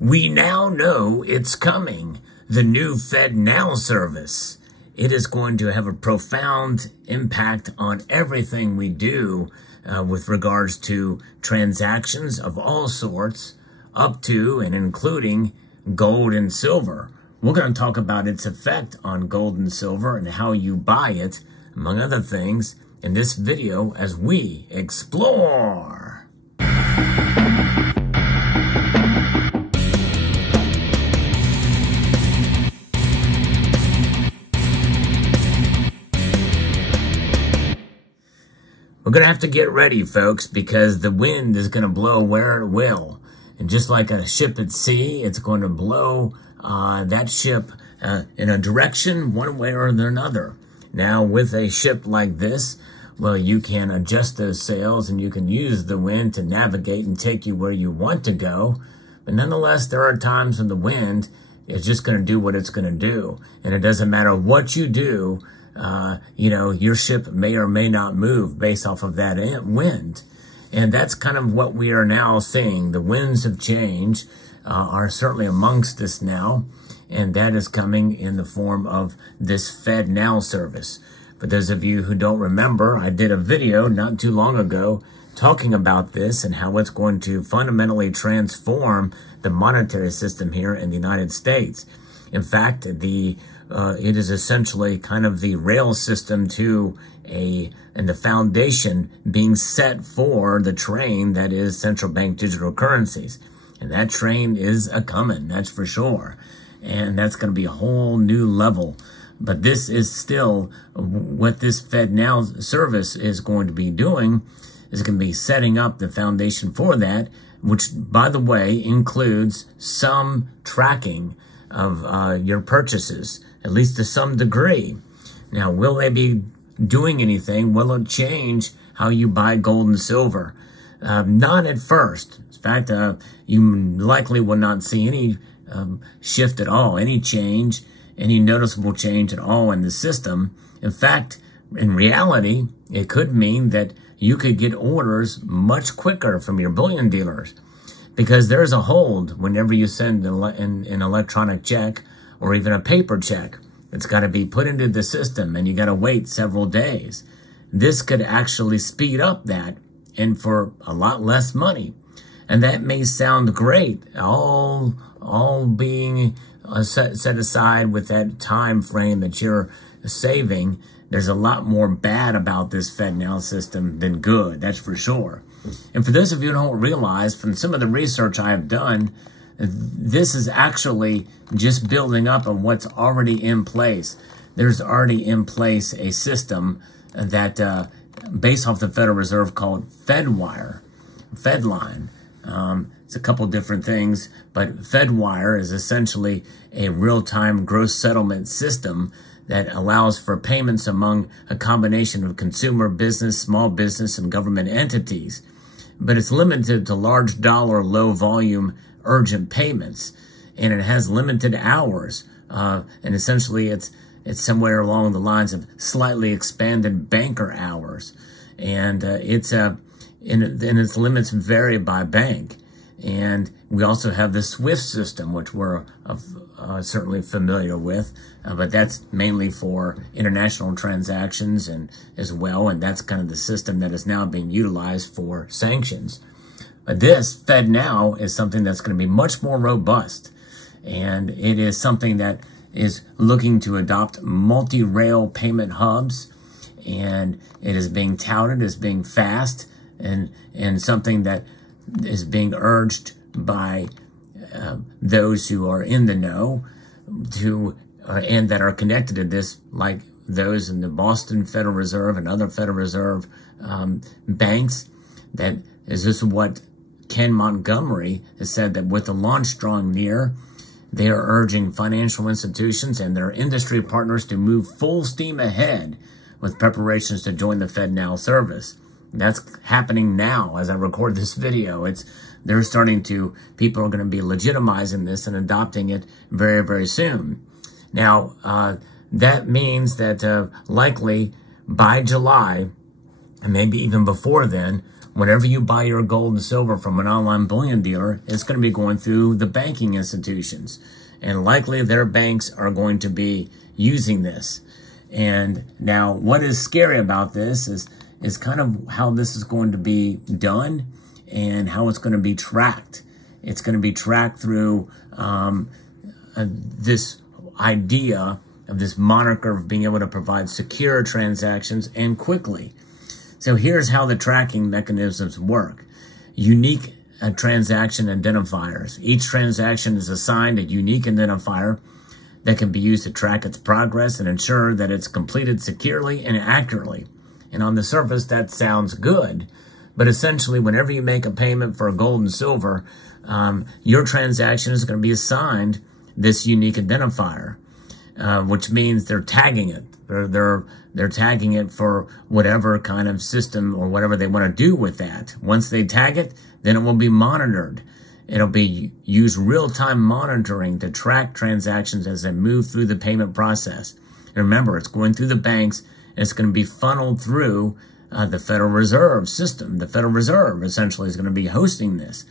We now know it's coming, the new FedNow service. It is going to have a profound impact on everything we do with regards to transactions of all sorts, up to and including gold and silver. We're going to talk about its effect on gold and silver and how you buy it, among other things, in this video as we explore. We're going to have to get ready, folks, because the wind is going to blow where it will. And just like a ship at sea, it's going to blow that ship in a direction one way or another. Now, with a ship like this, well, you can adjust those sails and you can use the wind to navigate and take you where you want to go. But nonetheless, there are times when the wind is just going to do what it's going to do. And it doesn't matter what you do. Your ship may or may not move based off of that wind. And that's kind of what we are now seeing. The winds of change are certainly amongst us now. And that is coming in the form of this FedNow service. For those of you who don't remember, I did a video not too long ago talking about this and how it's going to fundamentally transform the monetary system here in the United States. In fact, it is essentially kind of the rail system and the foundation being set for the train that is central bank digital currencies. And that train is a-coming, that's for sure. And that's going to be a whole new level. But this is still what this FedNow service is going to be doing, is going to be setting up the foundation for that, which, by the way, includes some tracking of your purchases, at least to some degree. Now, will they be doing anything? Will it change how you buy gold and silver? Not at first. In fact, you likely will not see any shift at all, any change, any noticeable change at all in the system. In fact, in reality, it could mean that you could get orders much quicker from your bullion dealers, because there's a hold whenever you send an electronic check or even a paper check. It's got to be put into the system and you got to wait several days. This could actually speed up that, and for a lot less money. And that may sound great, all being set aside with that time frame that you're saving. There's a lot more bad about this FedNow system than good, that's for sure. And for those of you who don't realize, from some of the research I have done, this is actually just building up on what's already in place. There's already in place a system that, based off the Federal Reserve, called FedWire, FedLine. It's a couple different things, but FedWire is essentially a real-time gross settlement system that allows for payments among a combination of consumer, business, small business, and government entities. But it's limited to large dollar, low volume, urgent payments, and it has limited hours. And essentially, it's somewhere along the lines of slightly expanded banker hours, and its limits vary by bank. And we also have the SWIFT system, which we're certainly familiar with, but that's mainly for international transactions and as well, and that's kind of the system that is now being utilized for sanctions. But this FedNow is something that's going to be much more robust, and it is something that is looking to adopt multi-rail payment hubs, and it is being touted as being fast and something that is being urged by those who are in the know and that are connected to this, like those in the Boston Federal Reserve and other Federal Reserve banks. That is just what Ken Montgomery has said, that with the launch drawing near, they are urging financial institutions and their industry partners to move full steam ahead with preparations to join the FedNow service. That's happening now as I record this video. People are going to be legitimizing this and adopting it very, very soon. Now, that means that likely by July, and maybe even before then, whenever you buy your gold and silver from an online bullion dealer, it's going to be going through the banking institutions. And likely their banks are going to be using this. And now what is scary about this is kind of how this is going to be done and how it's going to be tracked. It's going to be tracked through this idea of this moniker of being able to provide secure transactions and quickly. So here's how the tracking mechanisms work. Unique transaction identifiers. Each transaction is assigned a unique identifier that can be used to track its progress and ensure that it's completed securely and accurately. And on the surface, that sounds good. But essentially, whenever you make a payment for gold and silver, your transaction is going to be assigned this unique identifier, which means they're tagging it. They're tagging it for whatever kind of system or whatever they want to do with that. Once they tag it, then it will be monitored. It'll be use real-time monitoring to track transactions as they move through the payment process. And remember, it's going through the banks, and it's going to be funneled through the Federal Reserve system. The Federal Reserve essentially is going to be hosting this,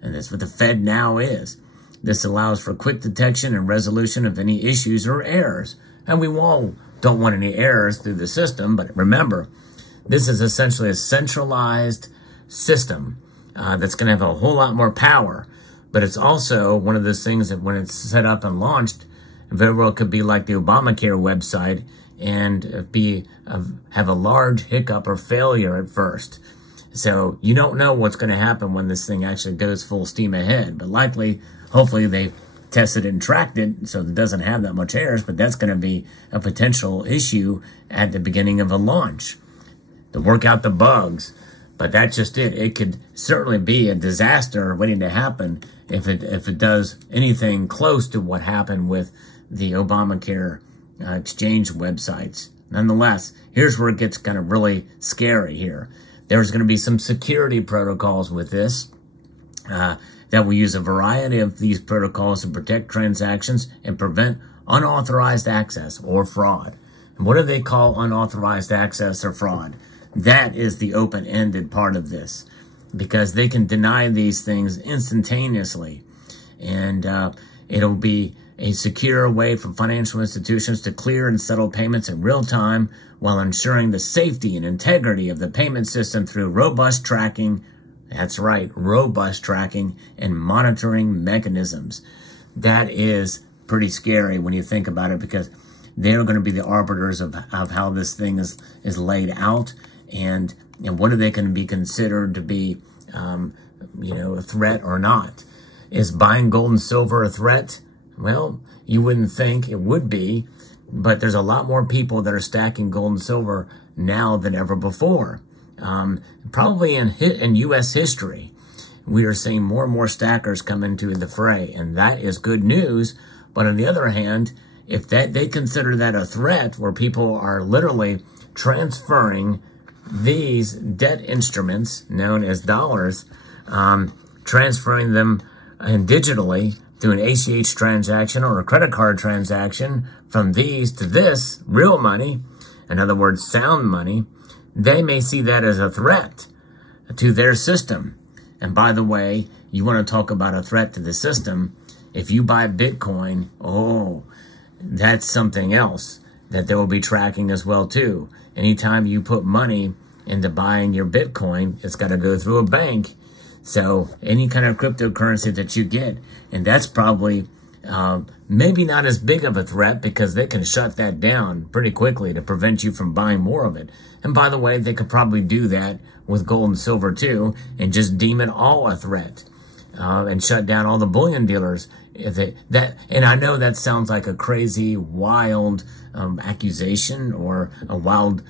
and that's what the FedNow is. This allows for quick detection and resolution of any issues or errors. And we all don't want any errors through the system, but remember, this is essentially a centralized system that's going to have a whole lot more power. But it's also one of those things that when it's set up and launched, very well could be like the Obamacare website and have a large hiccup or failure at first. So you don't know what's going to happen when this thing actually goes full steam ahead. But likely, hopefully they tested it and tracked it so it doesn't have that much errors, but that's going to be a potential issue at the beginning of a launch to work out the bugs. But that's just it. It could certainly be a disaster waiting to happen if it does anything close to what happened with the Obamacare exchange websites. Nonetheless, here's where it gets kind of really scary here. There's going to be some security protocols with this that will use a variety of these protocols to protect transactions and prevent unauthorized access or fraud. And what do they call unauthorized access or fraud? That is the open-ended part of this, because they can deny these things instantaneously. And it'll be a secure way for financial institutions to clear and settle payments in real time while ensuring the safety and integrity of the payment system through robust tracking. That's right, robust tracking and monitoring mechanisms. That is pretty scary when you think about it, because they're going to be the arbiters of how this thing is laid out, and what are they going to be considered to be, a threat or not. Is buying gold and silver a threat? Well, you wouldn't think it would be, but there's a lot more people that are stacking gold and silver now than ever before. Probably in U.S. history, we are seeing more and more stackers come into the fray, and that is good news. But on the other hand, if they consider that a threat, where people are literally transferring these debt instruments known as dollars, transferring them digitally through an ACH transaction or a credit card transaction from these to this real money, in other words, sound money, they may see that as a threat to their system. And by the way, you want to talk about a threat to the system. If you buy Bitcoin, that's something else that they will be tracking as well too. Anytime you put money into buying your Bitcoin, it's got to go through a bank. So any kind of cryptocurrency that you get, and that's probably maybe not as big of a threat, because they can shut that down pretty quickly to prevent you from buying more of it. And by the way, they could probably do that with gold and silver too, and just deem it all a threat, and shut down all the bullion dealers. And I know that sounds like a crazy, wild accusation or a wild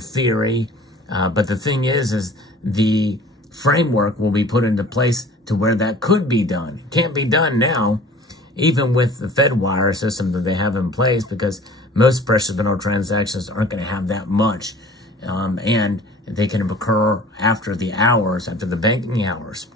theory, but the thing is the framework will be put into place to where that could be done. It can't be done now, even with the FedWire system that they have in place, because most precious metal transactions aren't going to have that much, and they can occur after the banking hours.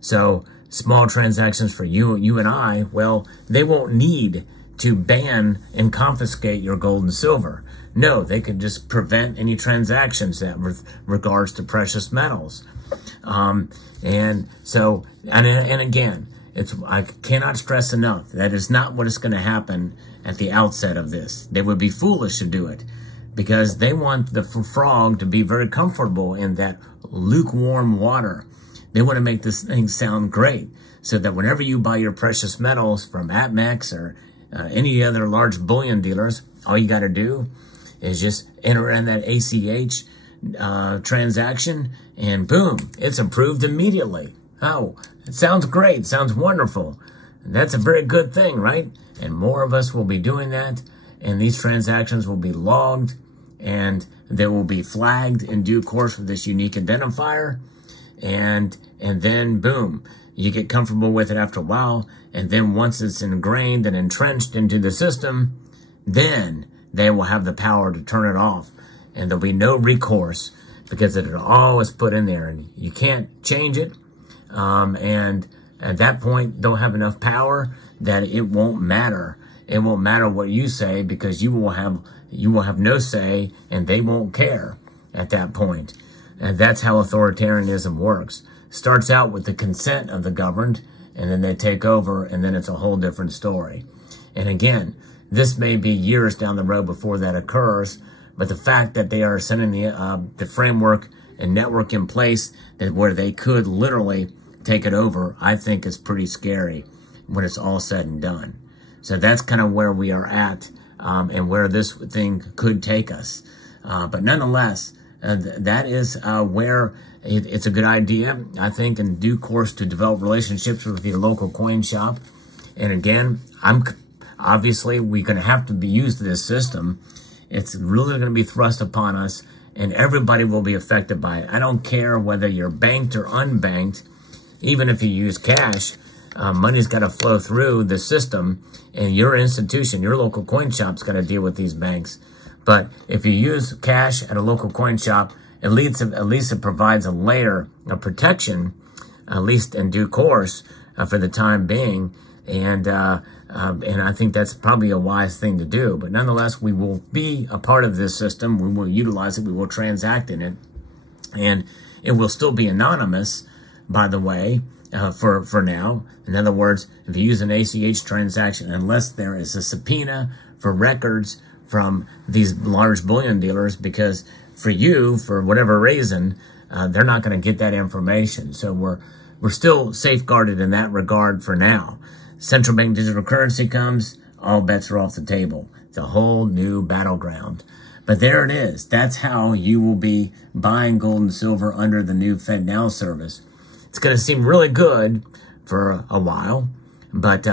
So small transactions for you and I, well, they won't need to ban and confiscate your gold and silver. No, they could just prevent any transactions that with regards to precious metals. And so, and again, I cannot stress enough, that is not what is going to happen at the outset of this. They would be foolish to do it because they want the frog to be very comfortable in that lukewarm water. They want to make this thing sound great so that whenever you buy your precious metals from APMEX or any other large bullion dealers, all you got to do is just enter in that ACH transaction, and boom, it's approved immediately. Oh, it sounds great. Sounds wonderful. And that's a very good thing, right? And more of us will be doing that, and these transactions will be logged, and they will be flagged in due course with this unique identifier, and then boom, you get comfortable with it after a while, and then once it's ingrained and entrenched into the system, then they will have the power to turn it off, and there'll be no recourse because it all is put in there, and you can't change it. And at that point, they'll have enough power that it won't matter. It won't matter what you say because you will have no say, and they won't care at that point. And that's how authoritarianism works. Starts out with the consent of the governed, and then they take over, and then it's a whole different story. And again, this may be years down the road before that occurs, but the fact that they are sending the framework and network in place where they could literally take it over, I think is pretty scary when it's all said and done. So that's kind of where we are at, and where this thing could take us. But nonetheless, that is where it's a good idea, I think, in due course to develop relationships with your local coin shop. And again, obviously we're going to have to use this system. It's really going to be thrust upon us, and everybody will be affected by it. I don't care whether you're banked or unbanked. Even if you use cash, money's got to flow through the system, and your institution, your local coin shop's got to deal with these banks. But if you use cash at a local coin shop, at least it provides a layer of protection, at least in due course, for the time being. And I think that's probably a wise thing to do. But nonetheless, we will be a part of this system. We will utilize it. We will transact in it. And it will still be anonymous, by the way, for now. In other words, if you use an ACH transaction, unless there is a subpoena for records from these large bullion dealers, because for you, for whatever reason, they're not going to get that information. So we're still safeguarded in that regard for now. Central bank digital currency comes, all bets are off the table. It's a whole new battleground. But there it is. That's how you will be buying gold and silver under the new FedNow service. It's going to seem really good for a while, but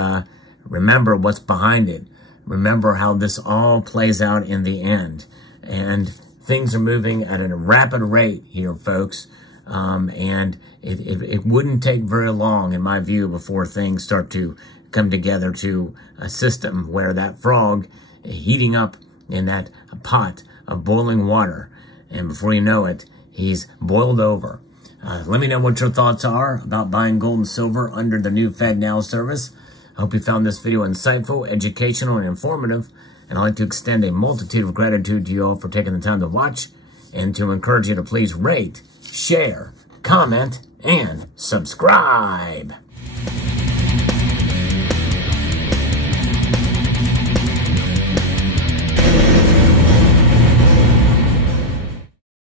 remember what's behind it. Remember how this all plays out in the end. And things are moving at a rapid rate here, folks. And it wouldn't take very long, in my view, before things start to come together to a system where that frog heating up in that pot of boiling water, and before you know it, he's boiled over. Let me know what your thoughts are about buying gold and silver under the new FedNow service. I hope you found this video insightful, educational, and informative, and I'd like to extend a multitude of gratitude to you all for taking the time to watch, and to encourage you to please rate, share, comment, and subscribe.